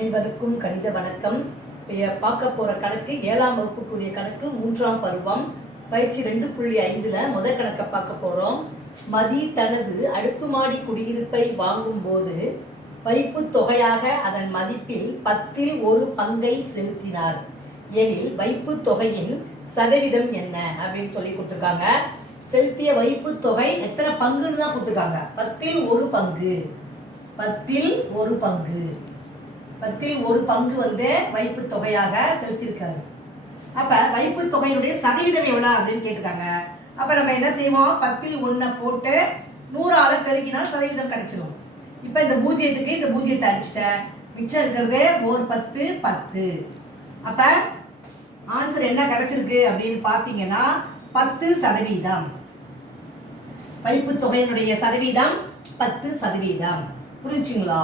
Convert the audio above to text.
அனைவருக்கும் கணித வணக்கம். பார்க்க போற கணக்கு 7ஆம் வகுப்புக்குரிய கணக்கு 3ஆம் பருவம் பயிற்சி 2.5ல முதல் கணக்கை பார்க்க போறோம். மதி தனது அடுக்குமாடி குடியிருப்பை வாங்கும் போது வைப்பு தொகையாக அதன் மதிப்பில் 10ல் 1 பங்கை செலுத்தினார் எனில் வைப்பு தொகையின் சதவீதம் என்ன அப்படின்னு சொல்லி கொடுத்துருக்காங்க. செலுத்திய வைப்பு தொகை எத்தனை பங்குன்னு தான் கொடுத்துருக்காங்க. 10ல் 1 பங்கு. 10ல் 1 பங்கு. 10ல் 1 பங்கு வைப்பு தொகையாக செலுத்தியிருக்காரு. அப்ப வைப்பு தொகையினுடைய சதவீதம் எவ்வளவு அப்படின்னு கேட்டிருக்காங்க. அப்ப நம்ம என்ன செய்வோம், 10ல் 1 போட்டு 100ஆல பெருக்கினால் சதவீதம் கிடைச்சிடும். இப்ப இந்த பூஜ்ஜியத்துக்கு இந்த பூஜ்ஜியத்தை அடிச்சிட்டேன், மிச்சம் இருக்கிறது 1 10 10. அப்ப ஆன்சர் என்ன கிடைச்சிருக்கு அப்படின்னு பாத்தீங்கன்னா 10%. வைப்பு தொகையினுடைய சதவீதம் 10%. புரிஞ்சுங்களா?